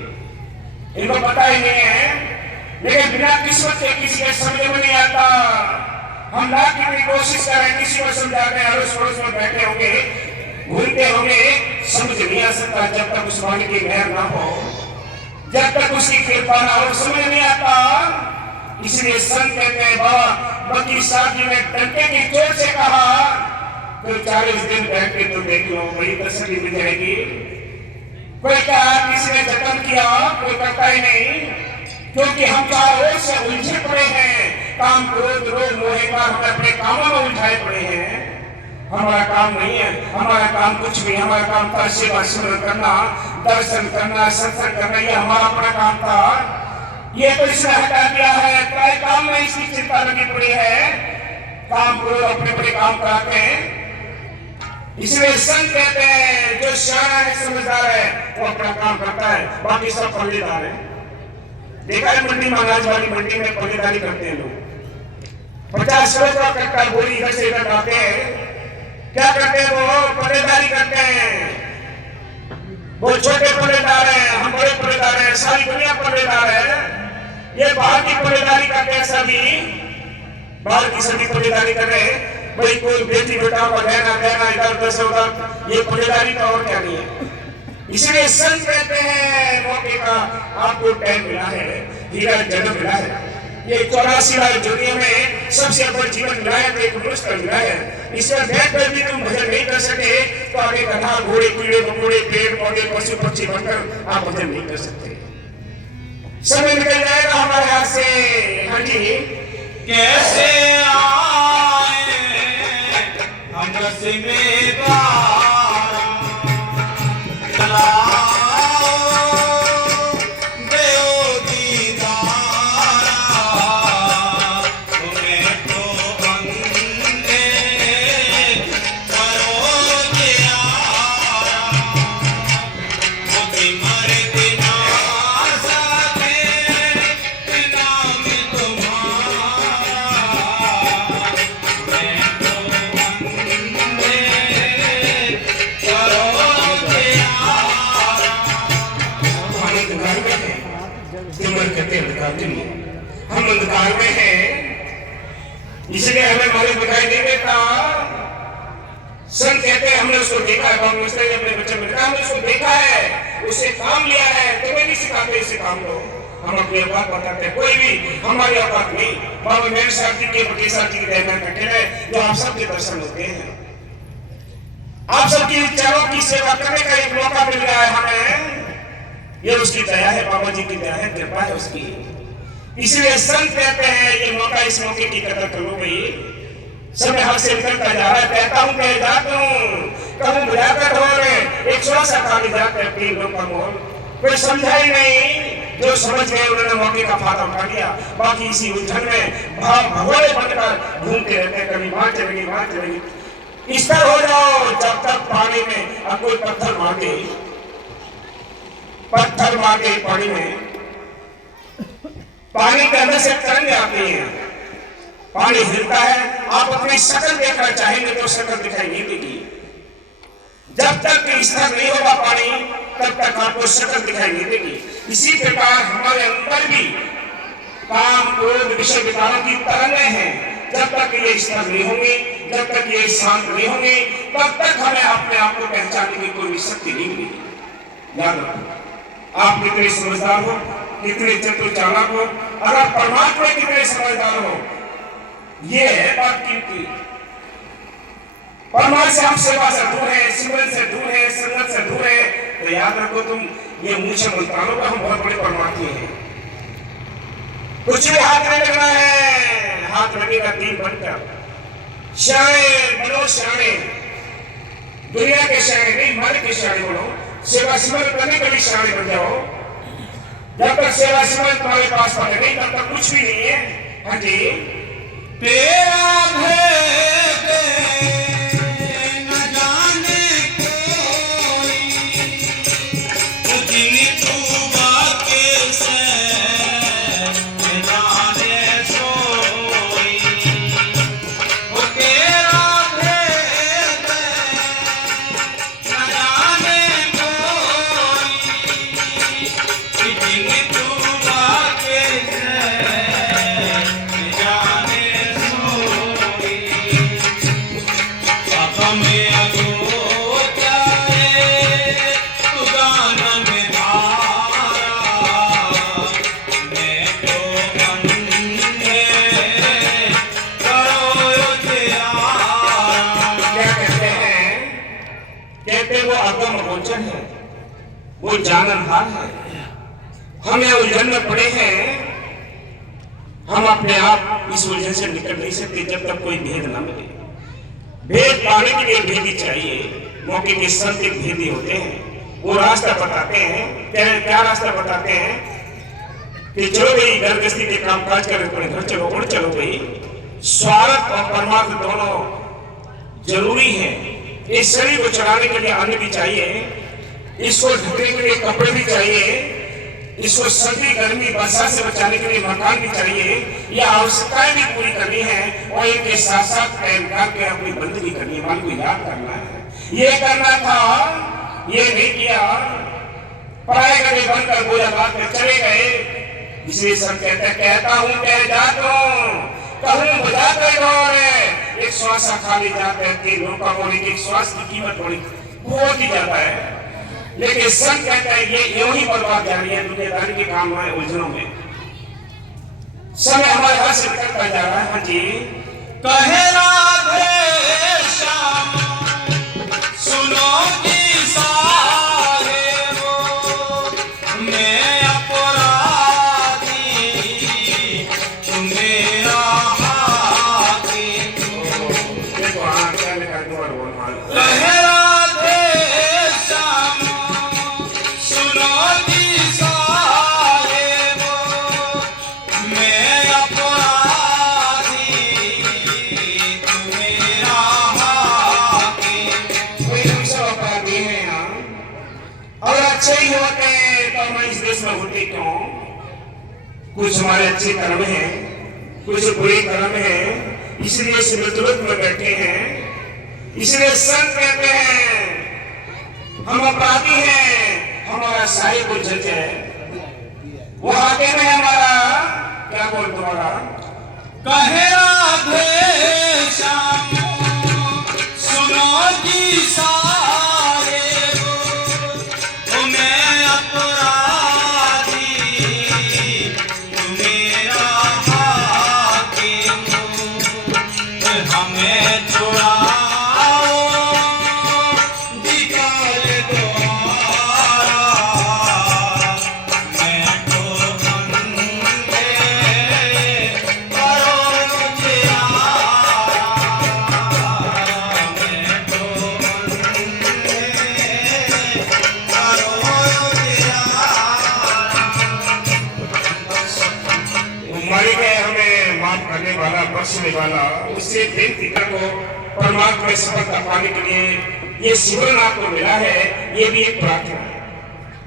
इनको पता ही नहीं है, लेकिन बिना किस्मत के किसी के समझ में नहीं आता। हम लाख की कोशिश कर रहे हैं, किसी को समझा रहे हैं, अड़ोस पड़ोस में बैठे होंगे, घूमते होंगे, समझ नहीं आ सकता जब तक उस वाणी की मेहर ना हो, जब तक उसकी कृपा ना हो, समझ नहीं आता। इसलिए संत कहते हैं, बाकी साथी ने डंके की चोट से कहा तो 40 दिन बैठ के तो देख लो, बड़ी तसल्ली मिल जाएगी। कोई कहा किसी ने जतन किया, कोई करता ही नहीं, क्योंकि हम चारों ओर से उलझे पड़े हैं। काम क्रोध रोग मोह का हम अपने कामों में उलझाए पड़े हैं। हमारा काम नहीं है, हमारा काम कुछ भी, हमारा काम था सेवा स्मरण करना, दर्शन करना, सत्संग करना, ये हमारा अपना काम था। ये तो इसने हटा दिया है, प्राय काम में इसकी चिंता लगी पड़ी है। काम क्रोध अपने अपने काम कराते हैं। इसलिए संत कहते हैं जो शाना है, समझदार है, वो अपना काम करता है, बाकी सब फंडेदार है। देखा है मंडी में, अनाज वाली मंडी में पल्लेदारी करते हैं लोग, 50 रुपए का कट्टा बोरी इधर से इधर लाते हैं। क्या करते हैं वो? पल्लेदारी करते हैं। वो छोटे पल्लेदार हैं, हम बड़े पल्लेदार हैं, सारी दुनिया पल्लेदार है। ये बाहर की पल्लेदारी करते हैं, सभी बाहर की सभी पल्लेदारी कर रहे हैं। भाई कोई बेटी बेटा को लेना देना इधर उधर से उधर, ये पल्लेदारी का और क्या नहीं है। इसलिए संत कहते हैं मौके का आपको टाइम मिला है, हीरा जन्म मिला है। ये 84 लाख दुनिया में सबसे अव्वल जीवन मिला है, तो एक मनुष्य मिला है। इसमें बैठकर भी तुम भजन नहीं कर सके तो आगे कथा घोड़े कीड़े मकोड़े पेड़ पौधे पशु पक्षी बनकर आप भजन नहीं कर सकते। समय निकल जाएगा हमारे हाथ से। हाँ जी, कैसे आए हम जिम्मेदार हम अंधकार में हैं, इसलिए हमें मालूम दिखाई नहीं देता। संत कहते हैं हमने उसको देखा है, अपने बच्चे में हमने उसको देखा है, उससे काम लिया है। तुम्हें नहीं सिखाते इससे काम लो। हम अपनी औकात बताते हैं, कोई भी हमारी औकात नहीं। बाबा मेरे साथ जी के बकेसा जी के दरमियान बैठे रहे, जो आप सबके दर्शन होते हैं। आप सबकी विचारों की सेवा करने का एक मौका मिल रहा है हमें, ये उसकी दया है, बाबा जी की दया है, कृपा है उसकी। इसलिए संत कहते हैं ये मौका, इस मौके की कदर करो भाई। समय हाथ से निकलता जा रहा है, कहता हूँ कह जाता हूँ, कहूँ बुझाकर ढोल, एक श्वासा खाली जाते हैं तीन लोग का मोल। कोई समझा ही नहीं, जो समझ गए उन्होंने मौके का फायदा उठा लिया। बाकी इसी उलझन में भाव भगोड़े बनकर घूमते रहते हैं, कभी वहां चलेगी वहां चलेगी। इस तरह हो जाओ जब तक पानी में अब कोई पत्थर मार के पानी में, पानी के अंदर से तरंग आती है, पानी हिलता है, आप अपनी शक्ल देखना चाहेंगे तो शक्ल दिखाई नहीं देगी। जब तक स्थिर नहीं होगा पानी, तब तक आपको शक्ल दिखाई नहीं देगी। इसी प्रकार हमारे अंदर भी काम क्रोध विषय विकारों की तरंगें हैं। जब तक ये स्थिर नहीं होंगे, जब तक ये शांत नहीं होंगे, तब तक हमें अपने आप को पहचानने की कोई शक्ति नहीं मिलेगी। याद रखो, आप कितने समझदार हो, कितने चतुर चालाक हो, अगर परमात्मा कितने समझदार हो, ये है बात की। परमात्मा से हम सेवा से दूर है, सिमरन से दूर है, संगत से दूर है, तो याद रखो तुम ये मुंह से मंत्रालों का हम बहुत बड़े परमात्मा हैं। कुछ भी हाथ नहीं लगना है, हाथ लगेगा तीन बनकर। श्याणे बनो श्याणे, दुनिया के श्याणे नहीं, मन के श्याणे बनो। सेवा सिमरन करने के लिए श्याणे बन जाओ। जब तक सेवा सिमरन तुम्हारे पास पड़े नहीं, तब तक कुछ भी नहीं है। हाँ जी, तेरा भेद न जाने कोई, जिन तू बाके से न जाने सोई। वो तेरा भेद न जाने कोई, जिन तू बाके से वो जाननहार है। हम यह उलझन में पड़े हैं, हम अपने आप इस उलझन से निकल नहीं सकते जब तक कोई भेद न मिले। भेद पाने के लिए भेदी चाहिए। मौके के संत एक भेदी होते हैं, वो रास्ता बताते हैं। क्या रास्ता बताते हैं कि चलो भाई घर गृहस्थी के काम काज कर, अपने घर चलो, उड़ चलो भाई। स्वार्थ और परमार्थ दोनों जरूरी है। इस शरीर को चलाने के लिए अन्न भी चाहिए, इसको ढकने के लिए कपड़े भी चाहिए, इसको सर्दी गर्मी बरसात से बचाने के लिए मकान भी चाहिए, या आवश्यकताएं भी पूरी करनी है, और इनके साथ साथ पैन के अपनी बंदगी करनी है, मान को याद करना है। ये करना था, ये नहीं किया, पराए गले बनकर गोया बात में चले गए। इसलिए सब कहता हूँ कह जाता हूँ, कहूँ बजाते गौर एक श्वास खाली जाते हैं, 3 लोग का होने की श्वास की कीमत थोड़ी बहुत ही ज्यादा है। लेकिन संत कहते हैं ये यूं ही बर्बाद जा रही है दुनियादारी के काम में, उलझनों में। समय हमारे हाथ से निकलता जा रहा है। हाँ जी, कहे राधे श्याम सुनो जी साहेबो, मैं अपराधी तुम मेरा हाकिम। देखो हाँ क्या लिखा है, दोबारा बोल मान। कहे राधे श्याम सुनो जी साहेबो, मैं अपराधी तुम मेरा हाकिम। कोई हम सब अपराधी हैं यहाँ, और अच्छे ही होते तो हम इस देश में होते क्यों? कुछ हमारे अच्छे कर्म हैं, कुछ बुरे कर्म हैं, इसलिए इस मृतलोक में बैठे हैं। इसलिए संत कहते हैं हम अपराधी हैं, हमारा साहिब को जज है, वो हाकिम है हमारा। क्या बोल तुम्हारा? कहे राधे श्याम सुनो जी साहेबो, मैं अपराधी तुम मेरा हाकिम। हमें छुड़ाओ निकाल द्वारा, मैं तो बंदे करो जियारा, मैं तो बंदे करो मर गए हमें माफ करने वाला, बख्शने वाला, उससे बेनती करो परमात्मा में सफलता पाने के लिए ये सिमरन आपको मिला है, ये भी एक प्रार्थना है,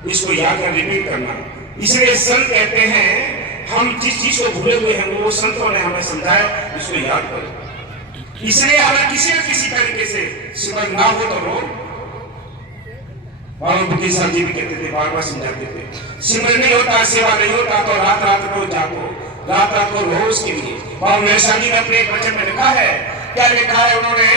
इसको याद कर रिपीट करना। इसलिए संत कहते हैं हम जिस चीज को भूले हुए हैं वो संतों ने हमें समझाया, इसको याद करो। इसलिए हमें किसी न किसी तरीके से सिमरन ना हो तो रो। बाबा बुद्धि साहब जी भी कहते थे, बार बार समझाते थे, सिमरन नहीं होता, सेवा नहीं होता तो रात रात को जागो, रात रात को रो उसके लिए। बाबा मेहसानी जी ने अपने एक वचन में लिखा है, क्या लिखा है उन्होंने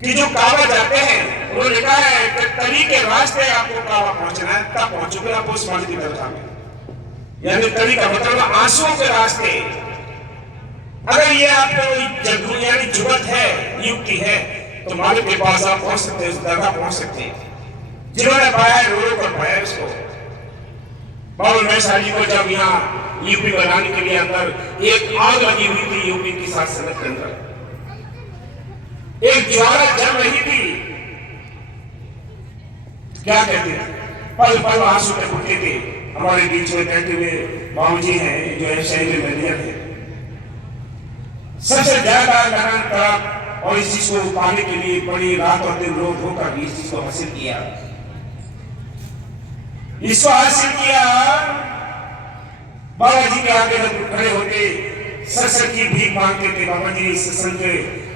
कि जो काबा जाते हैं, उन्होंने लिखा है कि तली के रास्ते आपको काबा पहुंचना है, तब पहुंचोगे आप उस मालिक की दरगाह में। यानी तली का मतलब आंसुओं के रास्ते। अगर ये आपको जगह यानी जुगत है, युक्ति है, तो मालिक के पास आप पहुंच सकते हैं, उस दरगाह पहुंच सकते हैं। जिन्होंने पाया रो रो कर पाया उसको। बाबा मेहसानी को जब यहाँ यूपी बनाने के लिए अंदर एक आग लगी हुई थी, यूपी की शासनत के अंदर एक ज्वाला जल रही थी, क्या कहते थे, पल पल आंसू के फूटते थे। हमारे बीच में कहते हुए बाबू जी हैं जो है शहर मैनेजर है, सबसे ज्यादा लगन तड़प और इस चीज को पाने के लिए बड़ी रात और दिन रोज होकर इस चीज को हासिल किया, इसको हासिल किया। बाबा जी के आगे जब खड़े होते सत्संग की भीख मांगते थे, बाबा जी सत्संग के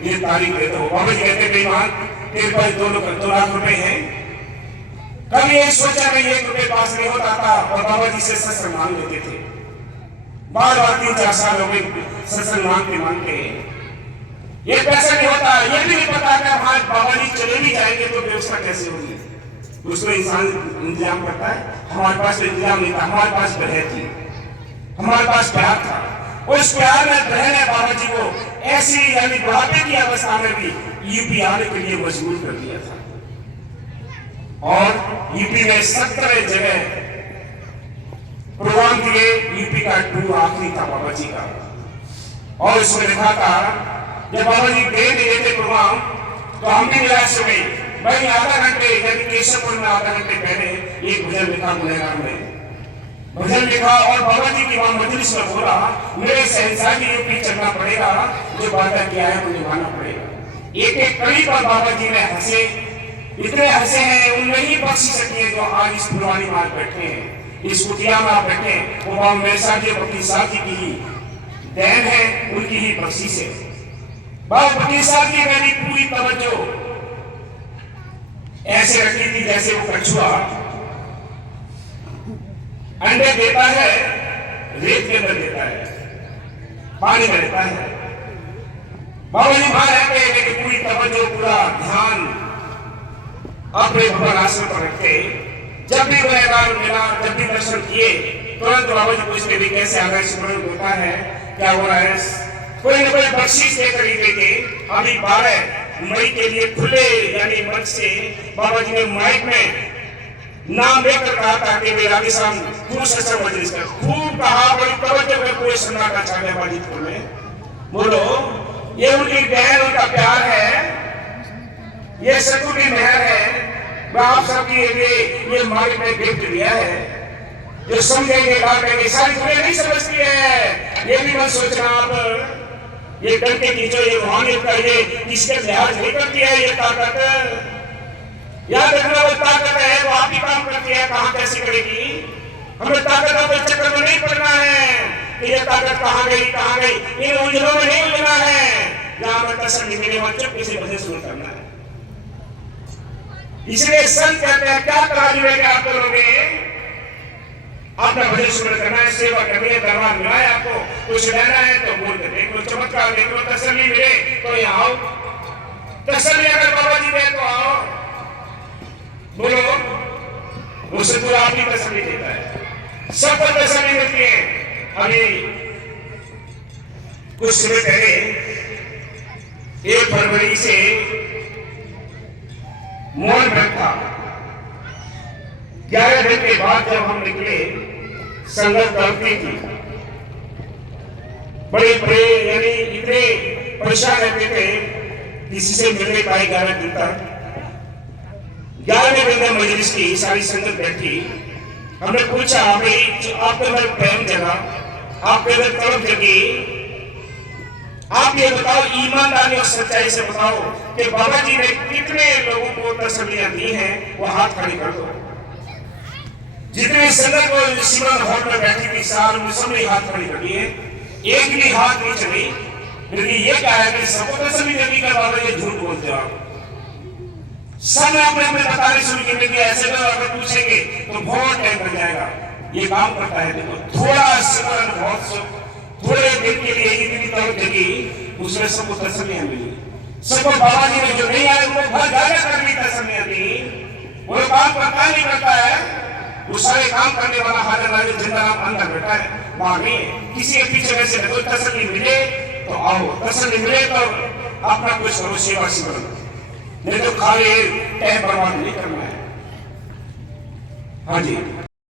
ये तारीख देते हो। बाबा जी कहते बेईमान तेरे पास 2 लाख रुपए हैं। कभी ये सोचा नहीं 1 रुपए पास नहीं होता था और बाबा जी से सत्संग मांग लेते थे। बार बार 3-4 साल हो गए सत्संग मांगते मांगते, ये पैसा नहीं होता, ये भी नहीं पता कि आज बाबा जी चले भी जाएंगे तो व्यवस्था कैसे होगी, उसमें इंसान इंतजाम करता है। हमारे पास तो इंतजाम नहीं था, हमारे पास बहन थी, हमारे पास प्यार था। उस प्यार में बहन ने बाबा जी को ऐसी यानी बुढ़ापे की अवस्था में भी यूपी आने के लिए मजबूर कर दिया था। और यूपी में 17 जगह प्रोग्राम दिए, यूपी का टूर आखिरी था बाबा जी का। और उसमें लिखा था जब बाबा जी दे दिए थे प्रोग्राम तो हम भी निराश हो गए। भाई आधा घंटे यानी केशवपुर में आधा घंटे पहले एक भजन लिखा, गुनहगार में भजन लिखा और बाबा जी की वहां मजलिस में बोला मेरे शहंशाह की यूपी चलना पड़ेगा, जो वादा किया है वो निभाना पड़ेगा। एक एक कड़ी पर बाबा जी ने हंसे, इतने हंसे हैं, उनमें ही बख्शी सकी है जो आज इस फुलवानी में आज बैठे हैं, इस कुटिया में आप बैठे हैं। वो बाबा मेरसा जी वकील साहब जी की ही देन है, उनकी ही बख्शीश है। बाबा वकील साहब की मेरी पूरी तवज्जो ऐसे रखी थी जैसे वो कछुआ अंडे देता है, रेत के अंदर देता है, पानी में रहता है। बाबा जी वहां रहते हैं लेकिन पूरी तवज्जो, पूरा ध्यान अपने भगवान आश्रम पर रखते। जब भी गुनहगार मिला, जब भी दर्शन किए, तुरंत बाबा जी पूछते भी कैसे आ गए, स्मरण होता है, क्या हो रहा है, कोई न कोई बख्शीश देकर ही देंगे। अभी 12 मई के लिए खुले यानी मंच से बाबा जी ने माइक में नाम लेकर कहा था कि वे राधे श्याम खूब सत्संग मजलिस कर, खूब कहा, बड़ी तवज्जो में पूरे सन्नाटा छा गया बाजीपुर में। बोलो, ये उनकी बहन, उनका प्यार है, ये सतगुरु की मेहर है। मैं आप सबके लिए ये माइक में गिफ्ट दिया है, जो समझेंगे लाएंगे, सारी दुनिया नहीं समझती है। ये भी मत सोचना आप, ये डंके की जो ये रूहानियत का ये किसके लिहाज नहीं करती है, ये ताकत याद रखना, वो ताकत है, वो आप ही काम करती है, कहां कैसे करेगी। हमें ताकतों के चक्कर में नहीं पड़ना है कि ये ताकत कहां गई, इन उलझनों में नहीं उलझना है। जहां पर तसल्ली मिले वहां चुपके से भजन शुरू करना है। इसलिए संत कहते हैं क्या तराजू लेके आप करोगे, अपना भजन शुरू करना है, सेवा करनी है, दरबार मिला है, आपको कुछ लेना है तो बोल के देख लो, चमत्कार देख लो, तसल्ली मिले तो यहाँ आओ, तसल्ली अगर बाबा जी दे तो आओ। बोलो, वो सतगुरु आप ही तसल्ली देता है, सबको तसल्ली मिलती है। अभी कुछ समय पहले 1 फरवरी से मौन व्रत था। 11 दिन के बाद जब हम निकले, संगत करती थी, बड़े बड़े यानी इतने परेशान रहते थे, किसी से मिलने पाए 11 दिन तक। 11वें दिन मजलिस की सारी संगत बैठी, हमने पूछा भाई आपके अंदर प्रेम जगा, आपके अंदर तड़प जगी, आप ये बताओ ईमानदारी और सच्चाई से बताओ कि बाबा जी ने कितने लोगों को तसल्लियां दी हैं, वो हाथ खड़े कर दो। जितने संगत को सिमरन हॉल में बैठी थी साल में सबने हाथ खड़ी कर दिए, एक भी हाथ नहीं चली। लेकिन ये क्या है कि सबको तसल्ली देगी कि बाबा ये झूठ बोलते हो आप, सब अपने अपने बताने शुरू करने की। ऐसे लोग अगर पूछेंगे तो बहुत टाइम लग जाएगा। ये काम करता है, देखो थोड़ा सिमरन बहुत थोड़े दिन के लिए इतनी तौर देगी, उसमें सबको तसल्लियां मिली। सबको बाबा जी ने जो नहीं आए उनको घर जाकर करनी तसल्लियां दी। वो काम करता नहीं करता है, वो सारे काम करने वाला हाजिर वाले जिंदा नाम अंदर बैठा है, बाहर नहीं है। किसी के पीछे वैसे कोई तसल्ली मिले तो आओ, तसल्ली मिले तो अपना कुछ करो, सेवा सिमरन, नहीं तो खाली टाइम बर्बाद नहीं करना है। हाँ जी।